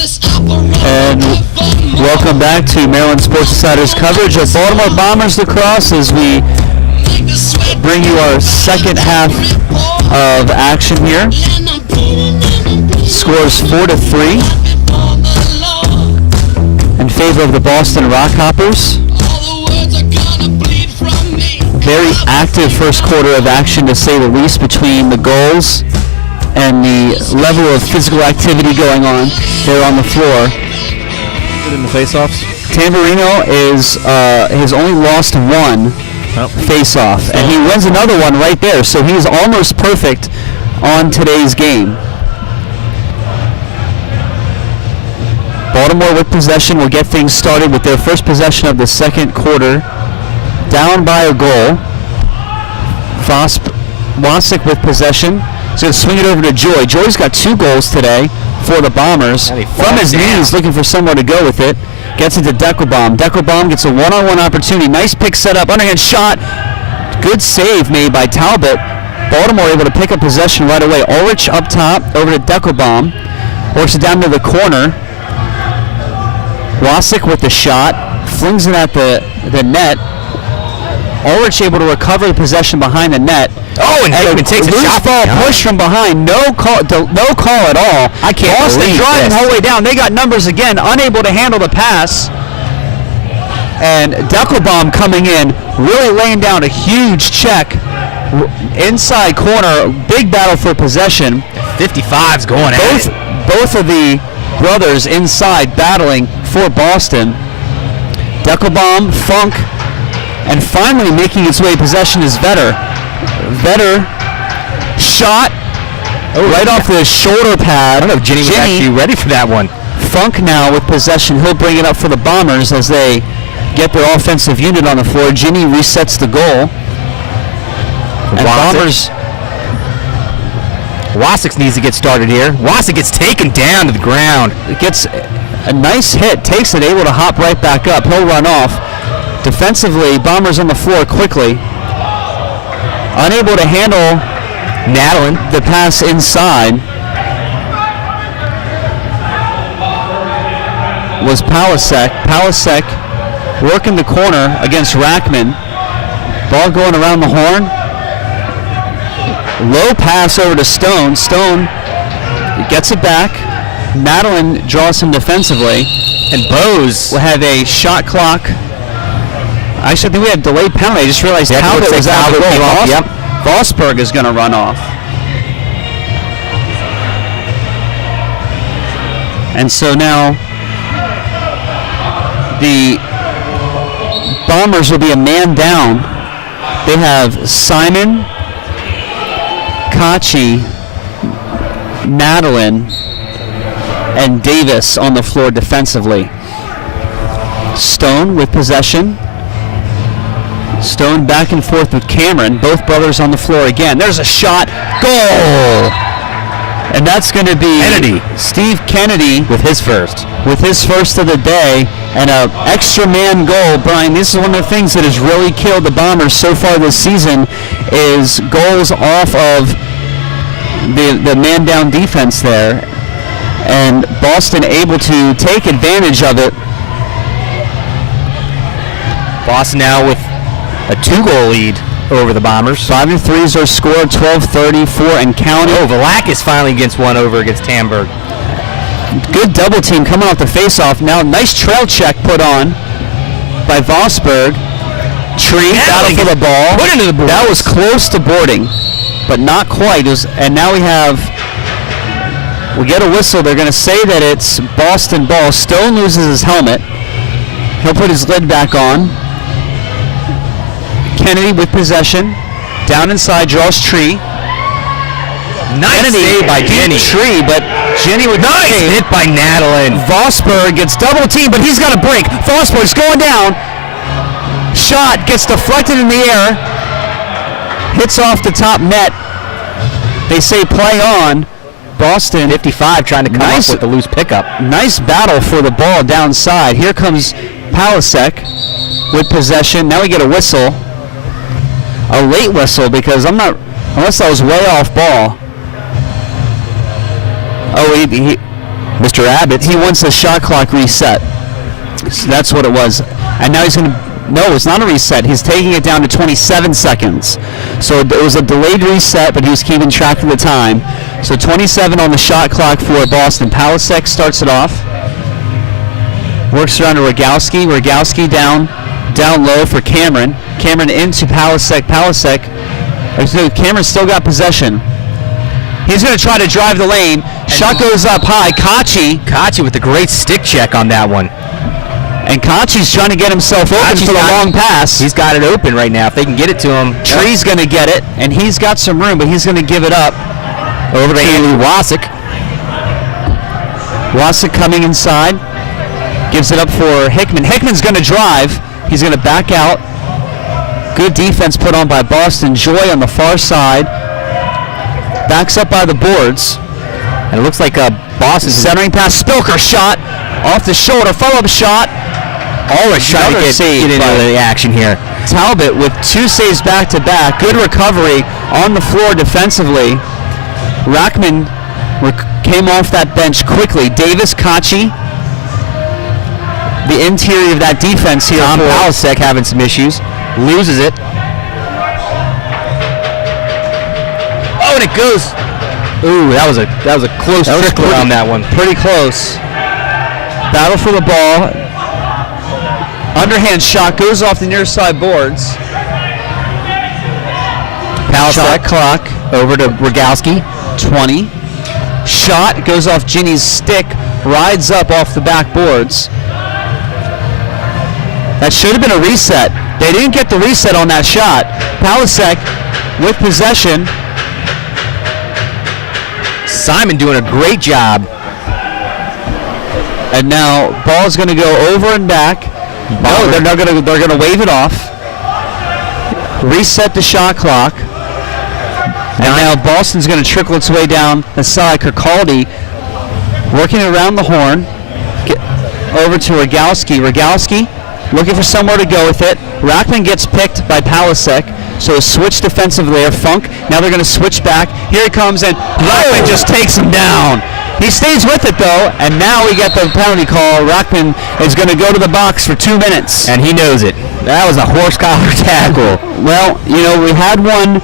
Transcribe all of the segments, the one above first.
And welcome back to Maryland Sports Insider's coverage of Baltimore Bombers lacrosse as we bring you our second half of action here. Scores 4-3 in favor of the Boston RockHoppers. Very active first quarter of action, to say the least, between the goals and the level of physical activity going on there on the floor. In the face-offs? Tamburino has only lost one face-off, and he wins another one right there, so he's almost perfect on today's game. Baltimore with possession will get things started with their first possession of the second quarter, down by a goal. Wasick with possession. He's going to swing it over to Joy. Joy's got 2 goals today for the Bombers. From his knees, looking for somewhere to go with it. Gets it to Deckelbaum. Deckelbaum gets a one-on-one opportunity. Nice pick set up. Underhand shot. Good save made by Talbot. Baltimore able to pick up possession right away. Ulrich up top, over to Deckelbaum. Works it down to the corner. Wasick with the shot. Flings it at the net. Ulrich able to recover the possession behind the net. Oh, and Hickman takes a shot ball push from behind. No call at all. I can't Boston believe driving this. the whole way down. They got numbers again, unable to handle the pass. And Deckelbaum coming in, really laying down a huge check. Inside corner, big battle for possession. 55's going at it. Both of the brothers inside battling for Boston. Deckelbaum, Funk, and finally making its way possession is Vetter. Vetter shot right off the shoulder pad. I don't know if Ginny was actually ready for that one. Funk now with possession. He'll bring it up for the Bombers as they get their offensive unit on the floor. Ginny resets the goal. And Bombers. Wasick needs to get started here. Wasick gets taken down to the ground. It gets a nice hit. Takes it, able to hop right back up. He'll run off. Defensively, Bombers on the floor quickly. Unable to handle Nadlin, the pass inside. Was Palasek. Palasek working the corner against Rackman. Ball going around the horn. Low pass over to Stone. Stone gets it back. Nadlin draws him defensively. And Bose will have a shot clock. Actually, I think we had delayed penalty. I just realized Talbot was out of the goal. Yep. Vosberg is going to run off. And so now the Bombers will be a man down. They have Simon, Kachi, Nadlin, and Davis on the floor defensively. Stone with possession. Stone back and forth with Cameron. Both brothers on the floor again. There's a shot. Goal! And that's going to be Steve Kennedy with his first. With his first of the day. And an extra man goal. Brian, this is one of the things that has really killed the Bombers so far this season is goals off of the man down defense there. And Boston able to take advantage of it. Boston now with a 2-goal lead over the Bombers. 5 and 3s are scored, 12-34 and counting. Oh, Velakis finally gets one over against Tamberg. Good double team coming off the faceoff. Now nice trail check put on by Vosberg. Tree battle for the ball. Put into the boards. That was close to boarding, but not quite. And now we get a whistle. They're going to say that it's Boston ball. Stone loses his helmet. He'll put his lid back on. Kennedy with possession. Down inside, draws Tree. Nice save by Jenny. Tree, but Jenny with nice hit by Nadlin. Vosberg gets double teamed, but he's got a break. Vosberg's going down. Shot gets deflected in the air. Hits off the top net. They say play on. Boston 55 trying to come up with the loose pickup. Nice battle for the ball downside. Here comes Palasek with possession. Now we get a whistle. A late whistle because unless that was way off ball. Oh, Mr. Abbott. He wants the shot clock reset. So that's what it was. And now he's going to... No, it's not a reset. He's taking it down to 27 seconds. So it was a delayed reset, but he was keeping track of the time. So 27 on the shot clock for Boston. Palasek starts it off. Works around to Rogalski. Rogalski down low for Cameron. Cameron into Palasek. Cameron's still got possession. He's going to try to drive the lane. Shot goes up high. Kachi with a great stick check on that one. And Kachi's trying to get himself open for the long pass. He's got it open right now. If they can get it to him. Tree's going to get it, and he's got some room, but he's going to give it up over to Andy Wasik. Wasik coming inside. Gives it up for Hickman. Hickman's going to drive. He's going to back out. Good defense put on by Boston. Joy on the far side. Backs up by the boards. And it looks like Boston's centering pass. Spilker shot off the shoulder. Follow-up shot. Always trying to get into the action here. Talbot with 2 saves back-to-back. Good recovery on the floor defensively. Rackman came off that bench quickly. Davis, Kachi. The interior of that defense here. Tom Palasek having some issues. Loses it. Oh, and it goes. Ooh, that was a close trickler on that one. Pretty close. Battle for the ball. Underhand shot goes off the near side boards. Shot clock over to Rogalski. 20. Shot goes off Ginny's stick. Rides up off the back boards. That should have been a reset. They didn't get the reset on that shot. Palasek with possession. Simon doing a great job. And now ball's going to go over and back. No, they're going to wave it off. Reset the shot clock. And now Boston's going to trickle its way down the side. Kirkaldy working around the horn. Over to Rogalski. Rogalski looking for somewhere to go with it. Rackman gets picked by Palasek. So a switch defensively there. Funk. Now they're going to switch back. Here he comes, and Rackman just takes him down. He stays with it, though, and now we get the penalty call. Rackman is going to go to the box for 2 minutes. And he knows it. That was a horse collar tackle. Well, you know, we had one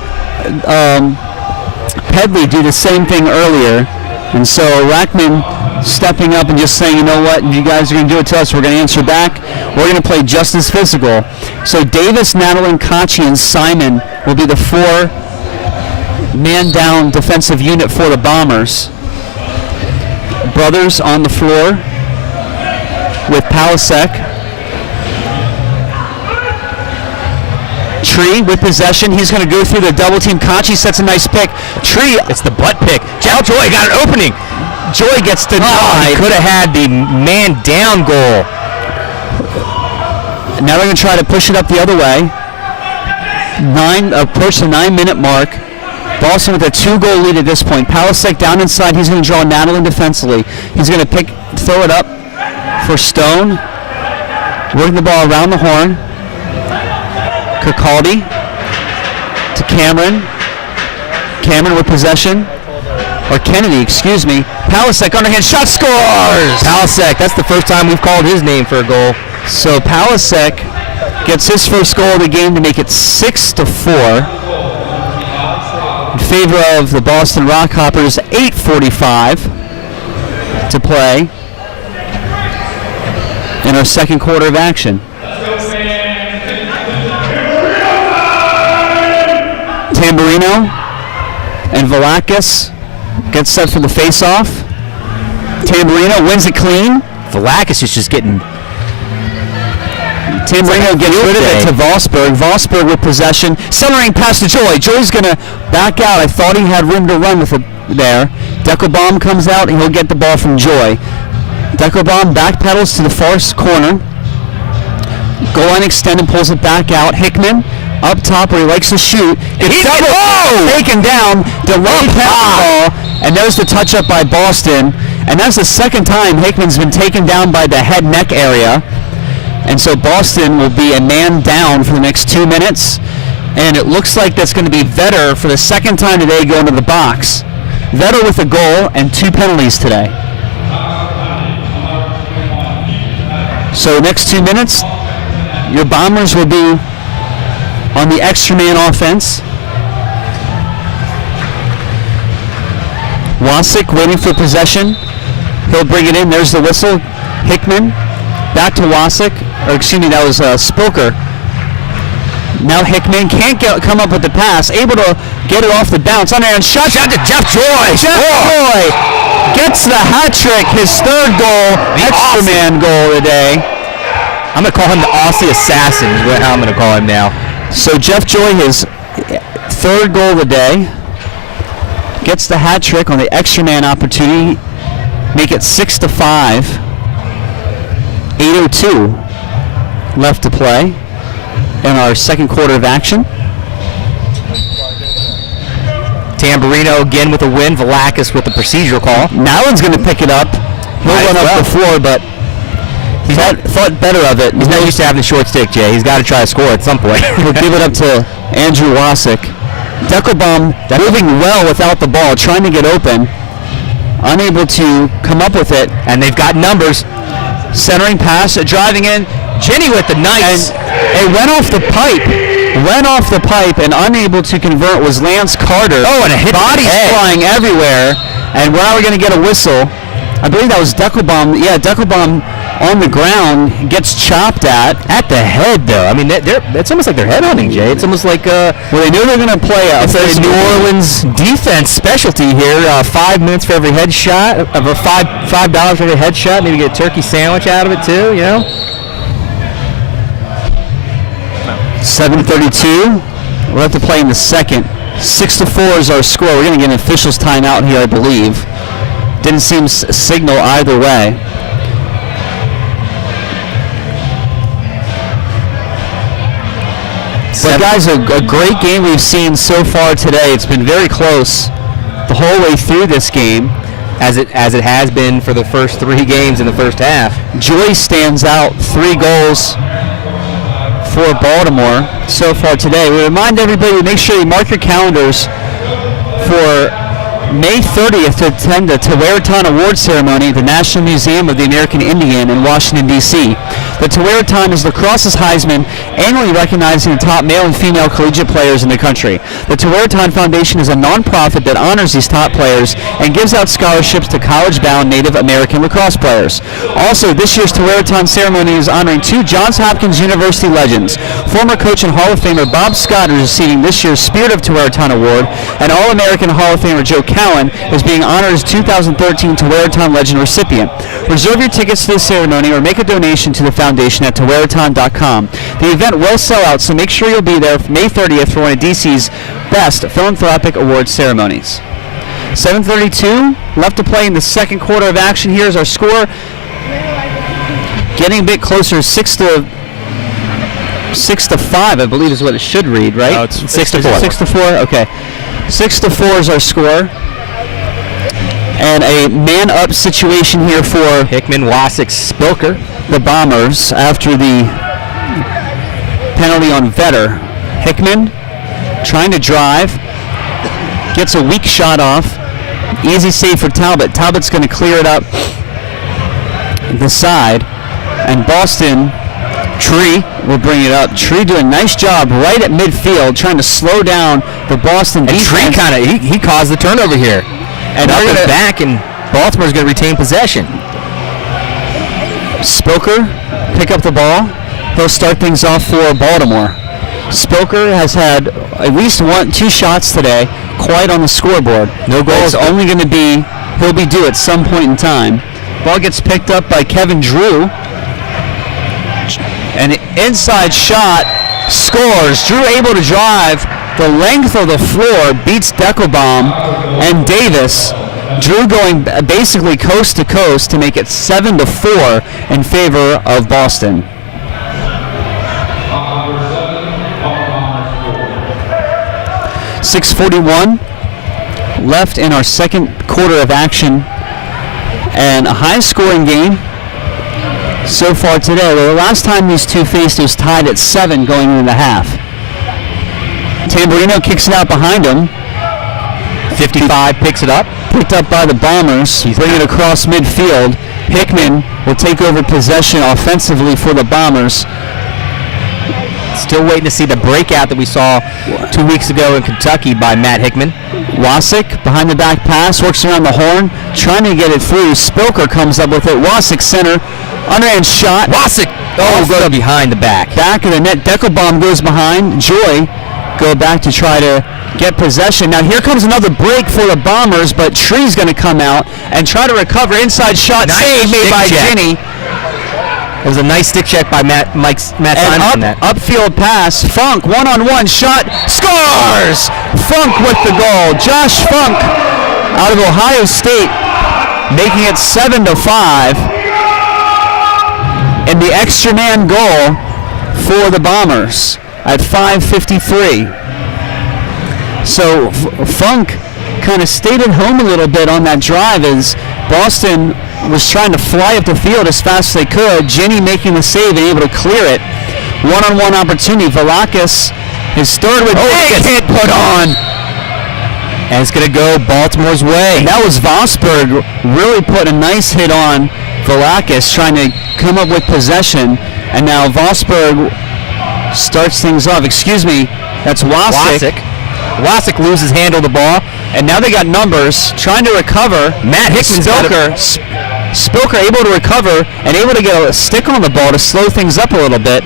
Pedley do the same thing earlier, and so Rackman stepping up and just saying, you know what, you guys are going to do it to us, we're going to answer back. We're going to play just as physical. So Davis, Nadalin, Kachi, and Simon will be the 4-man-down defensive unit for the Bombers. Brothers on the floor with Palasek. Tree with possession. He's going to go through the double team. Kachi sets a nice pick. Tree. It's the butt pick. Joy got an opening. Joy gets denied. He could have had the man down goal. Now they're going to try to push it up the other way. Approach the 9-minute mark. Boston with a 2-goal lead at this point. Palasek down inside. He's going to draw Nadalin defensively. He's going to throw it up for Stone. Working the ball around the horn. Kirkaldy to Cameron. Cameron with possession. Or Kennedy, excuse me. Palasek underhand shot, scores! Palasek, that's the first time we've called his name for a goal. So Palasek gets his first goal of the game to make it 6-4. In favor of the Boston RockHoppers. 8:45 to play in our second quarter of action. Tamburino and Velakis get set for the face-off. Tamburino wins it clean. Velakis is just getting... Tamburino gets rid of it to Vosberg. Vosberg with possession. Centering pass to Joy. Joy's going to back out. I thought he had room to run with it there. Deckelbaum comes out, and he'll get the ball from Joy. Deckelbaum backpedals to the far corner. Goal line extended, pulls it back out. Hickman up top where he likes to shoot. It's taken down. Delayed ball. And there's the touch-up by Boston. And that's the second time Hickman's been taken down by the head-neck area. And so Boston will be a man down for the next 2 minutes. And it looks like that's going to be Vetter for the second time today going to the box. Vetter with a goal and 2 penalties today. So next 2 minutes, your Bombers will be on the extra man offense. Wasick waiting for possession. He'll bring it in. There's the whistle. Hickman back to Wasick. Or excuse me, that was Spoker. Now Hickman can't come up with the pass. Able to get it off the bounce. On there and shot to Jeff Joy. Jeff Joy gets the hat trick. His third goal. Extra man goal today. I'm going to call him the Aussie Assassin is what I'm going to call him now. So Jeff Joy, his third goal of the day. Gets the hat trick on the extra man opportunity. Make it 6-5. 8:02 left to play in our second quarter of action. Tamburino again with a win. Velakis with the procedural call. Nowlin's going to pick it up. He'll run up before, but he thought better of it. He's not used to having a short stick, Jay. He's got to try to score at some point. He'll give it up to Andrew Wasick. Deckelbaum moving well without the ball, trying to get open. Unable to come up with it. And they've got numbers. Centering pass, driving in. Jenny with the nice. And it went off the pipe. And unable to convert was Lance Carter. Oh, and a hit. Bodies flying everywhere. And now we're going to get a whistle. I believe that was Deckelbaum. Yeah, Deckelbaum on the ground gets chopped at the head, though. I mean, it's almost like they're headhunting, Jay. It's almost like well, they knew they were going to play it's a New Orleans defense specialty here. 5 minutes for every headshot, of a $5 for every headshot. Maybe get a turkey sandwich out of it too. 7:32. We'll have to play in the second. 6-4 is our score. We're going to get an officials timeout here, I believe. Didn't seem signal either way. But guys, a great game we've seen so far today. It's been very close the whole way through this game, as it has been for the first 3 games in the first half. Joy stands out, 3 goals for Baltimore so far today. We remind everybody to make sure you mark your calendars for May 30th to attend the Tewaaraton Award Ceremony at the National Museum of the American Indian in Washington, D.C. The Tewaaraton is lacrosse's Heisman, annually recognizing the top male and female collegiate players in the country. The Tewaaraton Foundation is a nonprofit that honors these top players and gives out scholarships to college-bound Native American lacrosse players. Also, this year's Tewaaraton ceremony is honoring 2 Johns Hopkins University legends. Former coach and Hall of Famer Bob Scott is receiving this year's Spirit of Tewaaraton Award, and All-American Hall of Famer Joe Cowan is being honored as 2013 Tewaaraton Legend recipient. Reserve your tickets to the ceremony or make a donation to the foundation at tewaaraton.com. The event will sell out, so make sure you'll be there May 30th for one of DC's best philanthropic award ceremonies. 7:32 left to play in the second quarter of action. Here's our score. Getting a bit closer, 6-5, I believe is what it should read, right? No, it's 6-4. 6-4, okay. 6-4 is our score. And a man-up situation here for Hickman, Wasick, Spilker, the Bombers after the penalty on Vetter. Hickman trying to drive, gets a weak shot off. Easy save for Talbot. Talbot's going to clear it up the side, and Boston Tree will bring it up. Tree doing a nice job right at midfield, trying to slow down the Boston defense. Tree he caused the turnover here. And they're going back, and Baltimore's going to retain possession. Spilker pick up the ball. He'll start things off for Baltimore. Spilker has had at least 2 shots today, quite on the scoreboard. No goals. Only going to be, he'll be due at some point in time. Ball gets picked up by Kevin Drew. An inside shot, scores. Drew able to drive the length of the floor, beats Deckelbaum and Davis. Drew going basically coast to coast to make it 7-4 in favor of Boston. .641 left in our second quarter of action, and a high-scoring game so far today. Well, the last time these two faced, it was tied at 7 going into the half. Tamburino kicks it out behind him. 55 picks it up. Picked up by the Bombers. Bring it across midfield. Hickman will take over possession offensively for the Bombers. Still waiting to see the breakout that we saw 2 weeks ago in Kentucky by Matt Hickman. Wasik behind the back pass, works around the horn, trying to get it through. Spilker comes up with it. Wasik center, underhand shot. Wasik, go behind the back. Back of the net. Deckelbaum goes behind. Joy go back to try to get possession. Now here comes another break for the Bombers, but Tree's going to come out and try to recover. Inside shot, nice save made by Jenny. It was a nice stick check by Matt Simon. Upfield pass. Funk, one-on-one shot, scores! Funk with the goal. Josh Funk out of Ohio State, making it 7-5. And the extra man goal for the Bombers at 5:53. So Funk kind of stayed at home a little bit on that drive as Boston was trying to fly up the field as fast as they could. Jenny making the save and able to clear it. One-on-one opportunity. Velakis is third with big hit put on. And it's going to go Baltimore's way. And that was Vosberg really put a nice hit on Velakis, trying to come up with possession. And now Vosberg starts things off. Excuse me, that's Wasik. Wasik loses handle of the ball. And now they got numbers trying to recover. Matt Hickman's Spilker able to recover and able to get a stick on the ball to slow things up a little bit.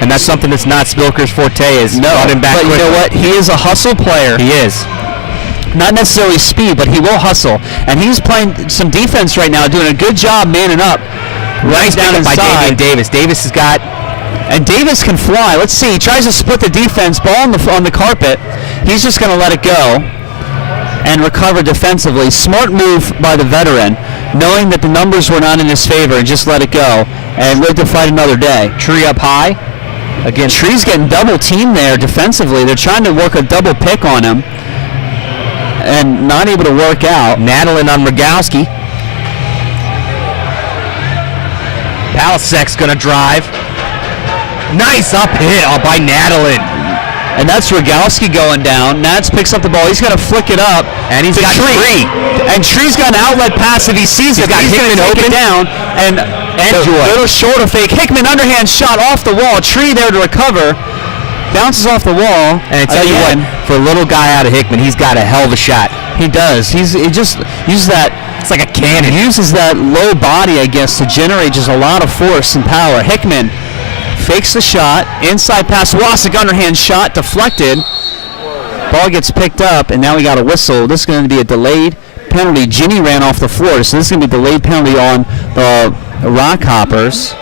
And that's something that's not Spilker's forte, is running back quickly. You know what? He is a hustle player. He is. Not necessarily speed, but he will hustle. And he's playing some defense right now, doing a good job manning up. Right down inside. By Damian Davis. Davis has got... And Davis can fly. Let's see. He tries to split the defense. Ball on the carpet. He's just going to let it go and recover defensively. Smart move by the veteran, knowing that the numbers were not in his favor, and just let it go and live to fight another day. Tree up high. Again, Tree's getting double teamed there defensively. They're trying to work a double pick on him and not able to work out. Nadalin on Rogowski. Palisek's going to drive. Nice up hit by Nadalin. And that's Rogowski going down. Nats picks up the ball. He's going to flick it up. And he's got Tree. And Tree's got an outlet pass if he sees it. He's going to take it down. And Joy. Little shoulder fake. Hickman underhand shot off the wall. Tree there to recover. Bounces off the wall. And I tell you what, for a little guy out of Hickman, he's got a hell of a shot. He does. He just uses that. It's like a cannon. He uses that low body, I guess, to generate just a lot of force and power. Hickman fakes the shot. Inside pass. Wasik underhand shot. Deflected. Ball gets picked up, and now we got a whistle. This is going to be a delayed penalty. Ginny ran off the floor, so this is going to be a delayed penalty on the RockHoppers.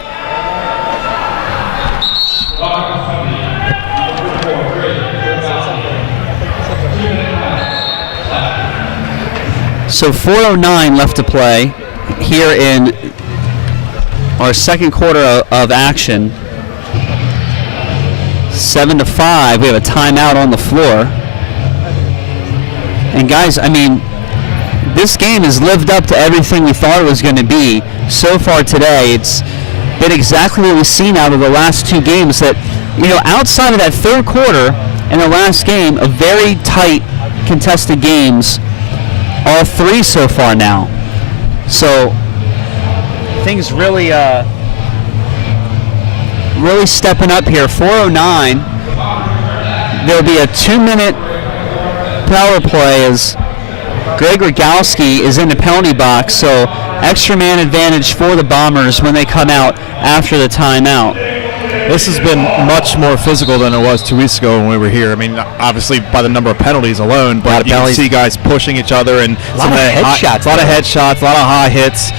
So 4:09 left to play here in our second quarter of action. 7-5. We have a timeout on the floor. And guys, I mean, this game has lived up to everything we thought it was going to be so far today. It's been exactly what we've seen out of the last two games. That, you know, outside of that third quarter and the last game, a very tight, contested games. All three so far now. So things really stepping up here. 4:09. There'll be a 2-minute power play as Greg Rogowski is in the penalty box. So extra man advantage for the Bombers when they come out after the timeout. This has been much more physical than it was 2 weeks ago when we were here. I mean, obviously by the number of penalties alone, but you can see guys pushing each other and a lot of headshots, a lot of high hits.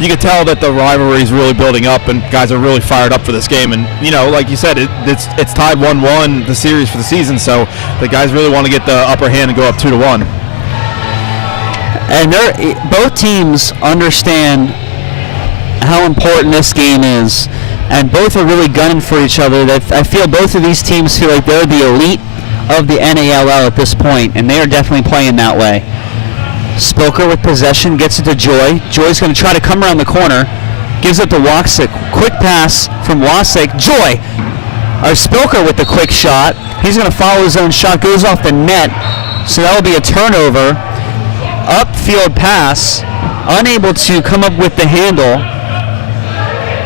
You can tell that the rivalry is really building up, and guys are really fired up for this game. And you know, like you said, it's tied 1-1 the series for the season, so the guys really want to get the upper hand and go up 2-1. And both teams understand how important this game is. And both are really gunning for each other. I feel both of these teams feel like they're the elite of the NALL at this point, and they are definitely playing that way. Spilker with possession, gets it to Joy. Joy's going to try to come around the corner, gives it to Wasik. Quick pass from Wasik. Joy, or Spilker with the quick shot. He's going to follow his own shot, goes off the net, so that will be a turnover. Upfield pass unable to come up with the handle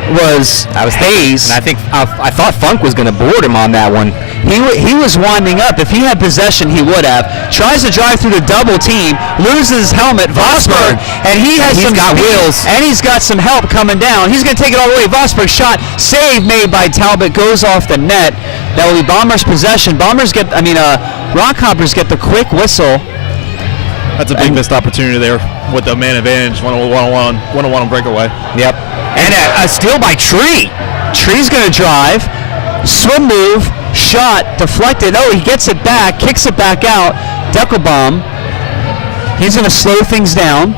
was Hayes. And I thought Funk was going to board him on that one. He was winding up. If he had possession, he would have. Tries to drive through the double team, loses his helmet. Vosberg, and he's got wheels, and he's got some help coming down. He's going to take it all the way. Vosberg shot, save made by Talbot, goes off the net. That will be Bombers' possession. RockHoppers get the quick whistle. That's a big missed opportunity there with the man advantage, one-on-one breakaway. Yep. And a steal by Tree. Tree's going to drive, swim move, shot, deflected. Oh, he gets it back, kicks it back out. Deckelbaum. He's going to slow things down.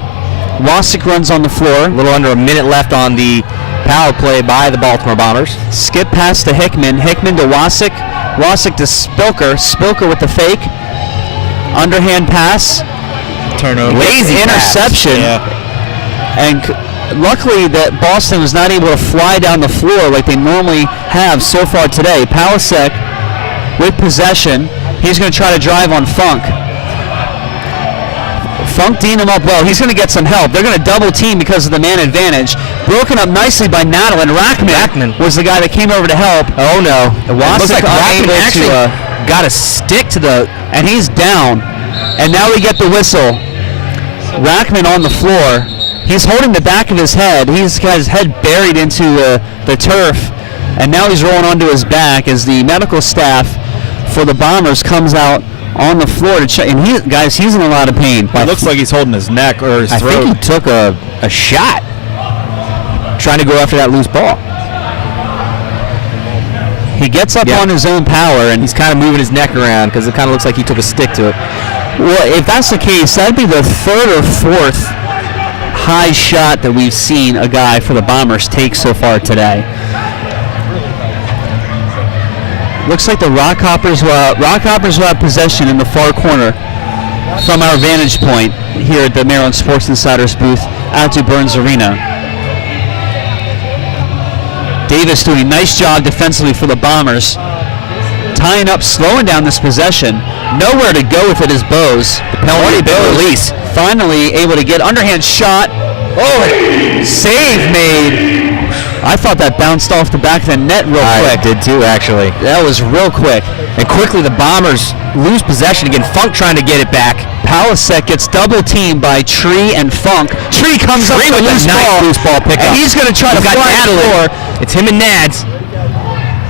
Wasik runs on the floor. A little under a minute left on the power play by the Baltimore Bombers. Skip pass to Hickman. Hickman to Wasik. Wasik to Spilker. Spilker with the fake. Underhand pass. Turnover. Lazy interception. And luckily that Boston was not able to fly down the floor like they normally have so far today. Palasek with possession. He's going to try to drive on Funk. Funk D'ing him up well. He's going to get some help. They're going to double team because of the man advantage. Broken up nicely by Nadal, and Rackman was the guy that came over to help. Oh no. It looks like Rackman actually got a stick to the... And he's down. And now we get the whistle. Rackman on the floor. He's holding the back of his head. He's got his head buried into the turf. And now he's rolling onto his back as the medical staff for the Bombers comes out on the floor to check. And he's in a lot of pain. It looks like he's holding his neck or his throat. I think he took a shot trying to go after that loose ball. He gets up on his own power, and he's kind of moving his neck around because it kind of looks like he took a stick to it. Well, if that's the case, that'd be the third or fourth high shot that we've seen a guy for the Bombers take so far today. Looks like the RockHoppers will have possession in the far corner from our vantage point here at the Maryland Sports Insiders booth at Burns Arena. Davis doing a nice job defensively for the Bombers. Tying up, slowing down this possession. Nowhere to go with it is Bose. The penalty release. Finally able to get underhand shot. Oh, save made. I thought that bounced off the back of the net real quick. I did too, actually. That was real quick. And quickly the Bombers lose possession again. Funk trying to get it back. Palasek gets double teamed by Tree and Funk. Tree comes up with a loose ball pickup. And he's going to try to fly the floor. It's him and Nads.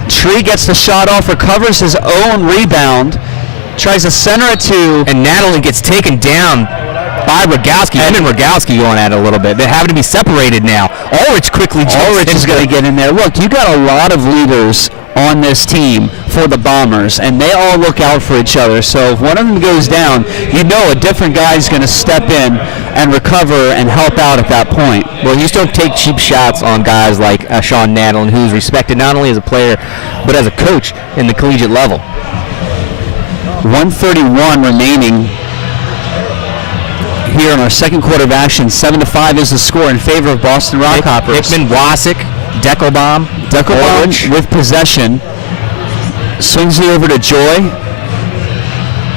Tree gets the shot off, recovers his own rebound, tries to center it to... And Natalie gets taken down by Rogalski. Him and Rogalski going at it a little bit. They have to be separated now. Ulrich quickly jumps. Ulrich is going to get in there. Look, you got a lot of leaders on this team for the Bombers, and they all look out for each other. So if one of them goes down, you know a different guy's going to step in and recover and help out at that point. Well, you just don't take cheap shots on guys like Sean Nadlin, who's respected not only as a player, but as a coach in the collegiate level. 1:31 remaining here in our second quarter of action. 7-5 is the score in favor of Boston RockHoppers. Hickman, Wasik, Deckelbaum with possession. Swings it over to Joy.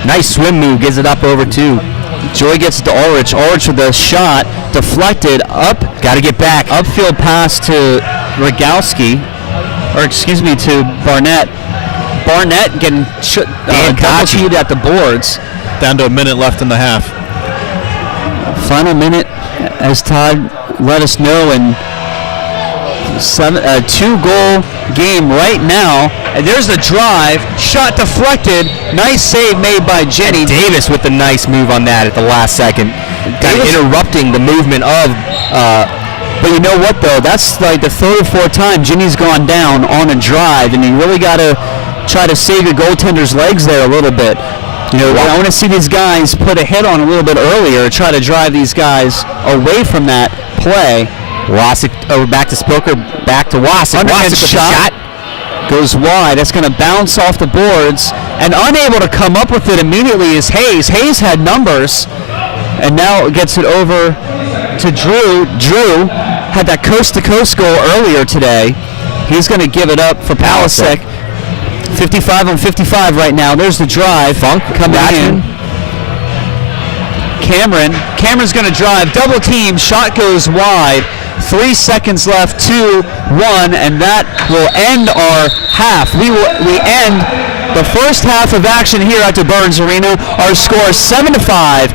Nice swim move, gives it up over two. Joy gets it to Ulrich. Ulrich with the shot, deflected up. Got to get back. Upfield pass to Rogalski, to Barnett. Barnett getting double-teamed at the boards. Down to a minute left in the half. Final minute, as Todd let us know, and a two-goal game right now. And there's the drive, shot deflected, nice save made by Jenny. Davis with the nice move on that at the last second, kind of interrupting the movement of. But you know what though? That's like the third or fourth time Jenny's gone down on a drive, and you really got to try to save your goaltender's legs there a little bit. You know, I want to see these guys put a hit on a little bit earlier, try to drive these guys away from that play. Wasik over back to Spilker, back to Wasik. Underhand shot goes wide. That's going to bounce off the boards, and unable to come up with it immediately is Hayes. Hayes had numbers, and now gets it over to Drew. Drew had that coast-to-coast goal earlier today. He's going to give it up for Palasek. 55 on 55 right now. There's the drive. Funk coming in. Cameron's going to drive. Double team. Shot goes wide. 3 seconds left. 2, 1, and that will end our half. We end the first half of action here at the Burns Arena. Our score 7-5.